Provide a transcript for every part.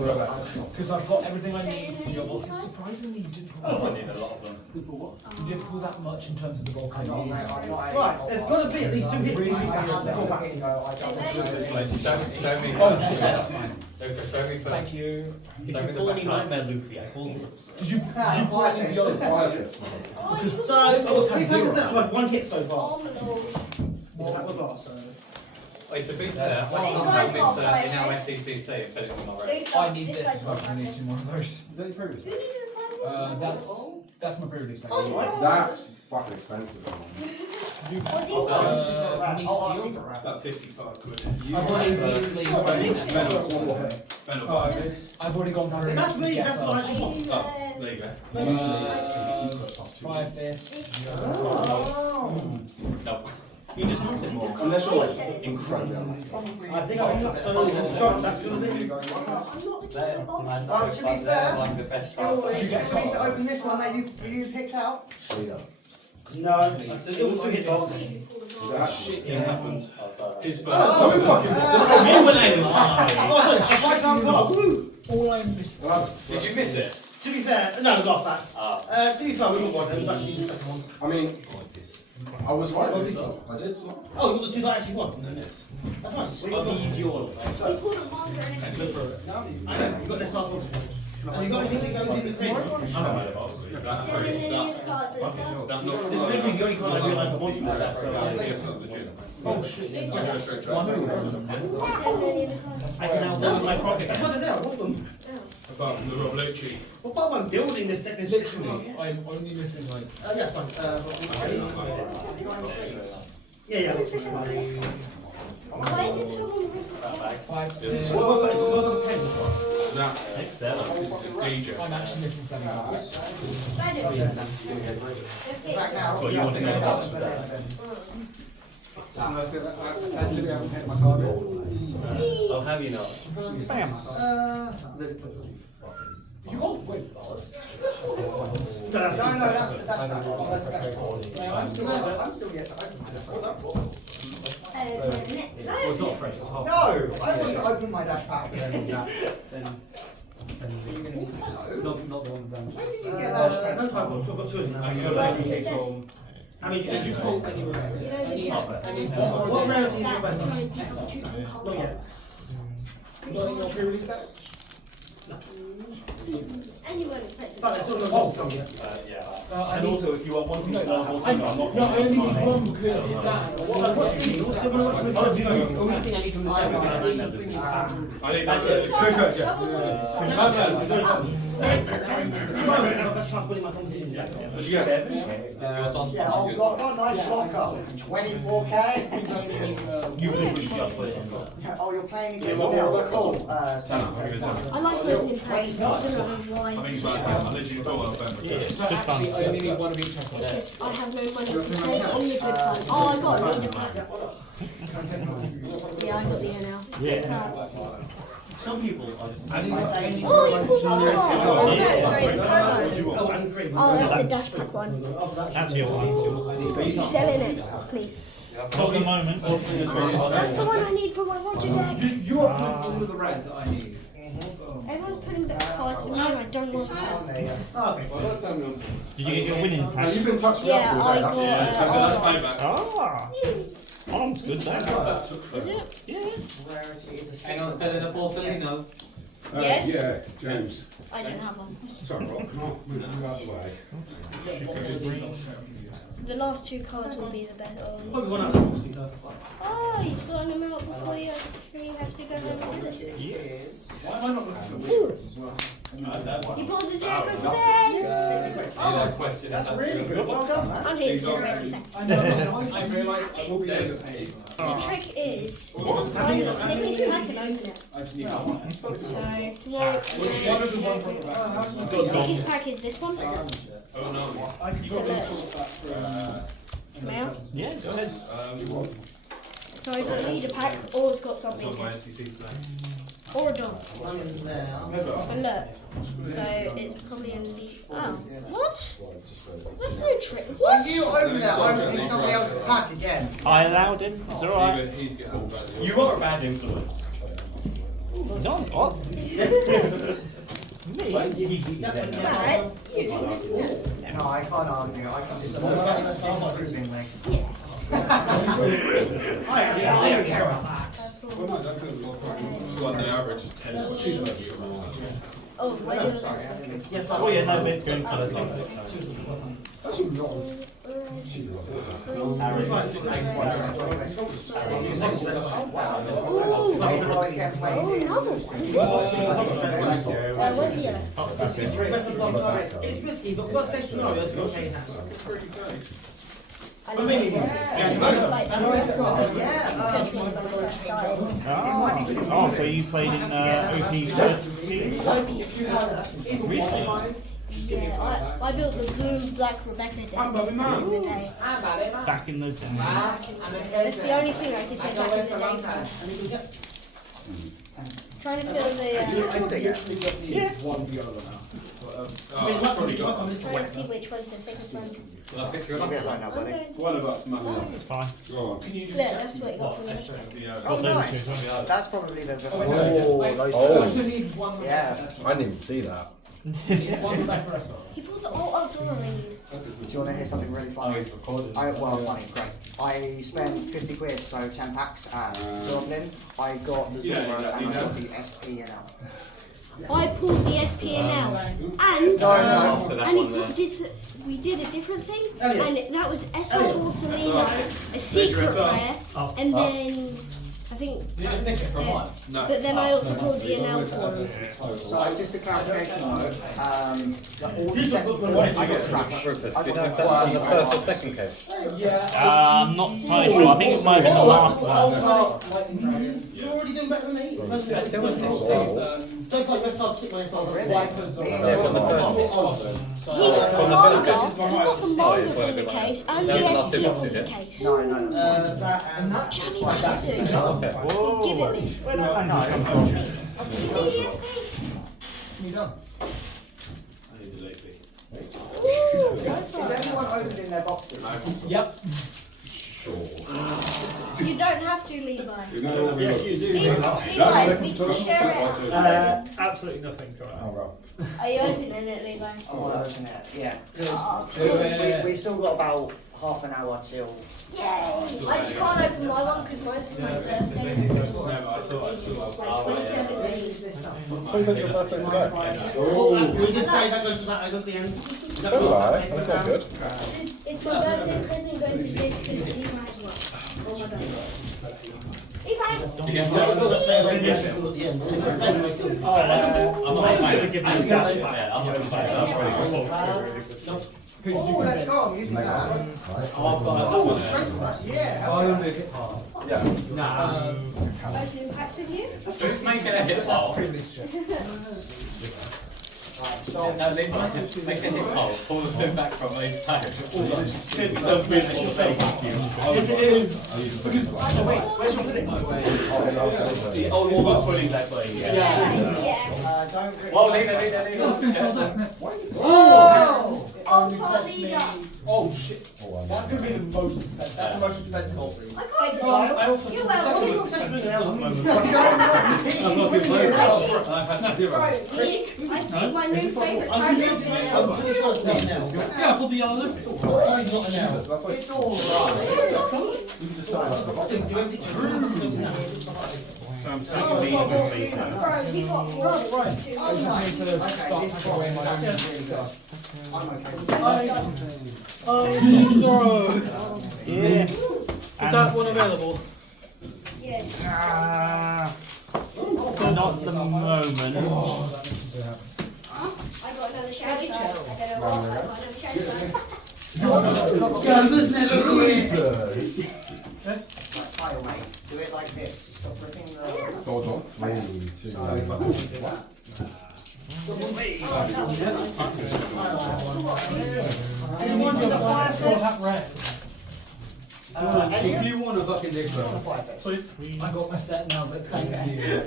Because I've got everything I need for your box. Surprisingly, you didn't pull I need a lot of them. You didn't pull that much in terms of the bulk I need. Right, there's got to be at least 2 hits. Show me. Oh shit, that's fine. Show me first. Thank you. If you call me Nightmare Luffy, I call you. Did you pull any of the other So, it's 3 times that. I've had 1 hit so far. Oh my lord. That was last, so. Wait, to be fair, I in our SCCC and said it was not ready. I need this as well. I need 2 more of those. Is that your previous? That's my previous thing. That's fucking expensive. About 55 quid. I've already gone through. That's really, that's what I actually want. Oh, there you go. 5 fists. No. You just want it more. Unless you're like incredible. I think I'm not so that's going to be. To be fair, still, it's for me to open this one that you picked out. No, it's still 2 hit box. That shit It happens. His first. Oh, fucking If I can't go, woo! All I missed. Did you miss it? To be fair, no, it was off that. Ah. To be fair, we got 1, it was actually the second one. I mean, I was right. I did slot. Oh, you got the 2 that actually won? That's nice. I'll use your. He pulled a manga and everything. I know, you got this last one. And you got anything that goes in the crate? I don't know about it. That's Selling pretty. any of the cards and stuff. That's not. This is literally the only card I realised I wanted to that, so. It's not legit. Oh shit. Selling Go straight to it. any of the cards. I can now go in my pocket. That's what they're there, I want them. Apart from the Roblucci. What about one building this deck? This Literally, I'm only missing like. yeah, fine. Yeah. Why did someone rip it? 5, 6. What was that? Nah. DJ. I'm actually missing 7 cards. I don't know. Back now. What you want to know about? Actually, I haven't paid my card yet. I'll have you know. You got wait, dollars. No, that's I'm still yet to open my dash. Well, it's not fresh. It's half. No, I want to open my dash pack. Then not the one brand. When did you get that? No time, I've got 2 in now. You're like from. How many did you pull? Anywhere. You know, What rarity is your that's band? trying Pikachu and Not yet. Not in your pre-release deck? And you weren't expecting But it's still not box come yet. I And need. also, if you want one thing, No, I'm not I only need one because that. What's the only thing I need from the set is a Nightmare Luffy. I need That's that. it. What'd you get? Yeah, I've got a nice blocker. 24k. You would just put it in. Oh, you're playing against Neil. Cool. I like opening packs. I don't know why. I think it's right. I literally got one of them. So actually, I only need one of each person. It's just I have no money to pay any of the cards. Oh, I got a reader pack. Yeah, I got the now. Yeah. Some people are just. Oh, you pulled one. Oh, no, sorry, the promo. Oh, and cream. Oh, that's the dash pack one. That's your one. You selling it, please? Not at the moment. That's the one I need for my Roger deck. You are putting all of the reds that I need. Everyone's putting the cards in me and I don't want them. Okay. Well, don't tell me on. Did you get your winning Now, pack? you've been touching me Yeah, up all I day. got. That's my back. Ah! Arm's good then. Is it? Yeah. Rarity is a Hang on, set it up also, no. Yes. Yeah, James. I don't have one. Sorry, Rob. Come on, move out of the way. The last 2 cards will be the better Probably ones. one out of the box. Oh, you sorting them out before you actually have to go home and do it. is Why am I not looking for weirds as well? You pulled the 0 across the bed! 60 quid. Question. That's really good. Well done, man. I'm here to zero every time. I know, I realise I will be overpaid. The trick is, find the thickest pack and open it. I just need one. So, well, the thickest pack is this one. Oh no. I can So probably look, source that from. come out. Yeah, go ahead. So I either need a pack or it's got It's something on my in it. SCC today. Or a dog. One in there. And look, so it's probably a leaf. Oh, what? That's no trick. When What? you open that, opening somebody else's pack again. I allowed him. It's alright. He's getting all bad. You are a bad influence. No, I'm not. If you keep it there. Dad, you. No, I can't argue. I can disapprovingly. Yeah. I don't care about that. So like the average is 10. Oh, why do you Sorry, I want didn't mean to. Yes, oh yeah, no, but it's going colour like Ooh, what's yellow? It's risky, but worst case scenario, it's not okay. I mean, Oh, so you played in OP15? yeah, I built the blue black Rebecca deck back in the day. Back in the day. That's the only thing I can say back in the day for. Trying to build the, Yeah. trying to see which one's the thickest ones. Well, I think you're A bit like that, buddy. One of us must It's fine. Look, that's what you got for me. Oh, nice. That's probably the. Oh, those. Yeah. I didn't even see that. He pulled the all auxiliary. Do you want to hear something really funny? Funny, great. I spent 50 quid, so 10 packs at Dublin. I got the Zero and I got the SPNL. I pulled the SPNL and we did a different thing, and that was SL Borsalino, a secret rare, and then I think but then I also pulled the NL for him. So just a clarification note, all the sets before I got trash. Do you know if that's on the first or second case? I'm not entirely sure. I think it might have been the last one. You're already doing better than me. So far, let's start stick myself. He got the manga from the case and the SP from the case. No. Jammy bastard! Give it me. I'll give you the SP. Is everyone opening their boxes? Yep. You don't have to, Levi. Yes, you do. Levi, we can share it. Absolutely nothing, correct. Are you opening it, Levi? I want to open it, yeah. Because we still got about half an hour till. Yay! I just can't open my one because mine's for my birthday. It's like 27 days. Who's your birthday today? We did say that goes to that, I got the end. Alright, that's not good. It's my birthday present going to this because Levi as well. Oh my god. Levi! I'm going to give you a dash back. I'm going to buy that. Oh, let's go, I'm using that. Yeah. Yeah. Opening packs with you? Just make it a hit pile. Right, stop. No, Levi, make a hit pile. Pull the two back from these packs. Yes, it is. Where's your pudding, by the way? Oh, almost putting that way. Yeah. Don't rip. Well, Leader. Oh! Ultra leader. Oh shit. That's going to be the most expensive. That's the most expensive ultra. I can't do I also You took will. the What second do you one. I've had the zero. Bro, I think my new favourite character is Leon. Yeah, I pulled the yellow look. It's not announced. That's like It's all right. we can decide what's the I'm Oh, taking we've got these more with me. speed. Bro, he got four. right. Two. Oh, nice. to Okay, start this packing away my box own is stuff. I'm okay. Oh, Yes. Is that one available? Yeah. Not at the moment. I got another shaggy bag. I don't know what. I got another shaggy bag. Gambas never lose. Yes. Right, pile, mate. Do it like this. Stop ripping the. Hold on. 3, 2, Anyone to the fire fist? If you want a bucket dig The fire fist. I got my set now, but thank you.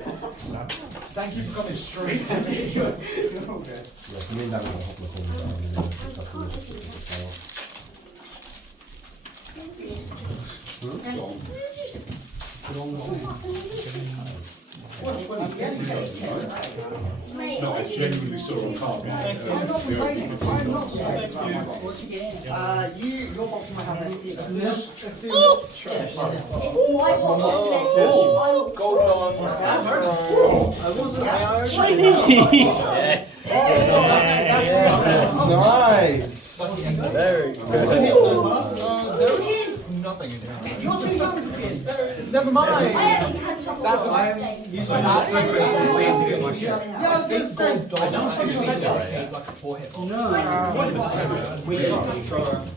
Thank you for coming straight to me. You're all good. Ja, så min där vill jag hoppa på det där. Men det är så att Mate, No, I genuinely saw on card. I'm not complaining. I'm not saying. Your box might have it. my box is Gold on. Yes. Nice. Very good. Nothing in there. You're too young for kids. Never mind. I actually had some That's on what my I birthday. You said that. Yeah, I was going to say. I don't think like a 4-hit.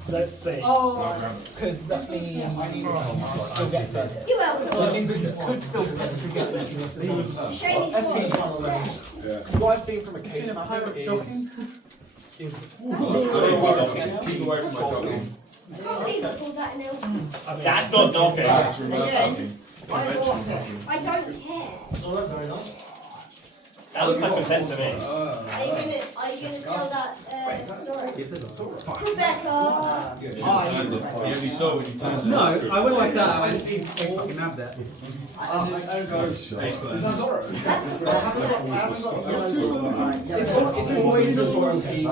Let's see. Oh, because that means you could still get there. You welcome. That means you could still technically get there. Shane is Because what I've seen from a case manager is Keep away from my dog. I can't believe I pulled that in LP. That's not docking. That's remote Again, I bought it. I don't care. Oh, that's very nice. That looks like consent to me. Are you gonna sell that? Sorry. Rebecca. You only saw when you turned. No, I would like that. I see if they fucking have that. That's the I first one. haven't got yellow. it's always a royalty.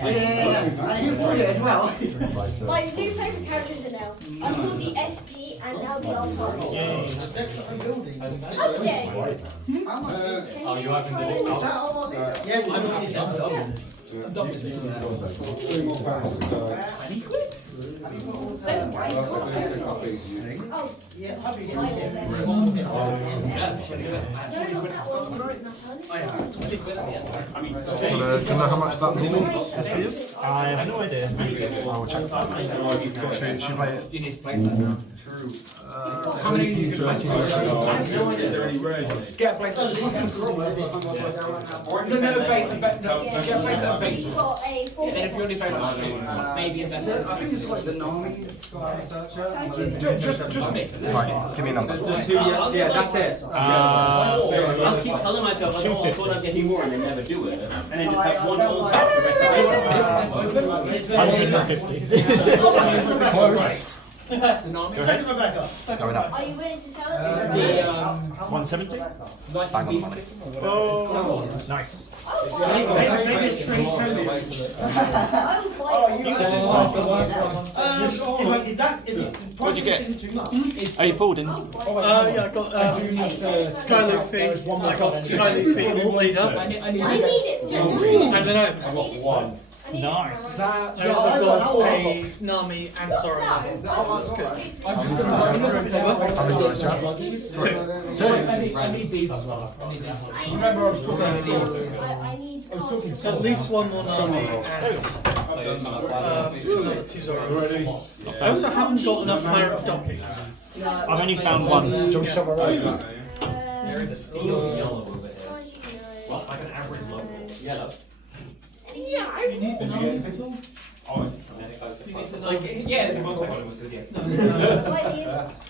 And you bought it as well. My new favourite characters are now. I pulled the SP and now the Altar. How's it? How much is it? Oh, you haven't did it. Is that all on it? Yeah, we don't need Have you got all the... Oh, Yeah, happy my again. bad. No, not that one. Do you know how much that normal SP is? I have no idea. I will check. Should I? You need to place that now. How many are you going to place? Is there any rare? Get a place that No, get a place that base. You've got a full. And then if you only pay like maybe invest in I think it's like the Nami searcher. just me. Right, give me a number. Yeah, that's it. I'll keep telling myself I thought I'd get any more and then never do it. And then just have one all back the rest of the day. 150. Close. Second Rebecca. Going up. Are you willing to sell it? 170? Bang on the money. Oh, nice. Maybe a trade credit. I would buy it. What'd you get? Oh, you pulled in. Yeah, I got Skyloop fee. I got Skyloop fee all leader. I need I need it. And then I I've got one. Nice. I also got a Nami and Zoro. I need these as well. Remember I was talking about these. I need. At least one more Nami and another 2 Zoros. I also haven't got enough pirate dockings. I've only found one. There is a steel yellow over here. Well, like an average logo. Yellow. Yeah, I need the Orange. And then it goes to like, yeah, the most I got it was good, yeah.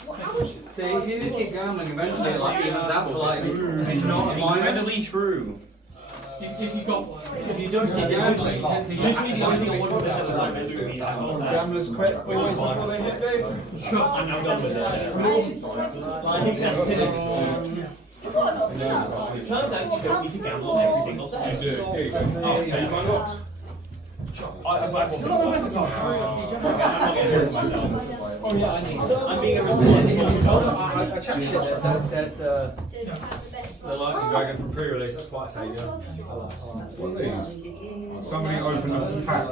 How much? See, if you keep gambling, eventually it like evens out to like, incredibly true. If you got, If you don't keep gambling, usually the only thing I want is like Gamblers quit always before they hit big. I'm now done with it. I think that's it. It turns out you don't need to gamble on every single day. You do. Here you go. Oh, so you got lots. I'm not getting rid of myself. Oh yeah, I need. I'm being a responsible. I checked it. There's the The Lightning Dragon from pre-release. That's quite a saviour. What are these? Somebody opened up the pack.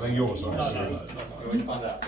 They're yours, I assume. Find out.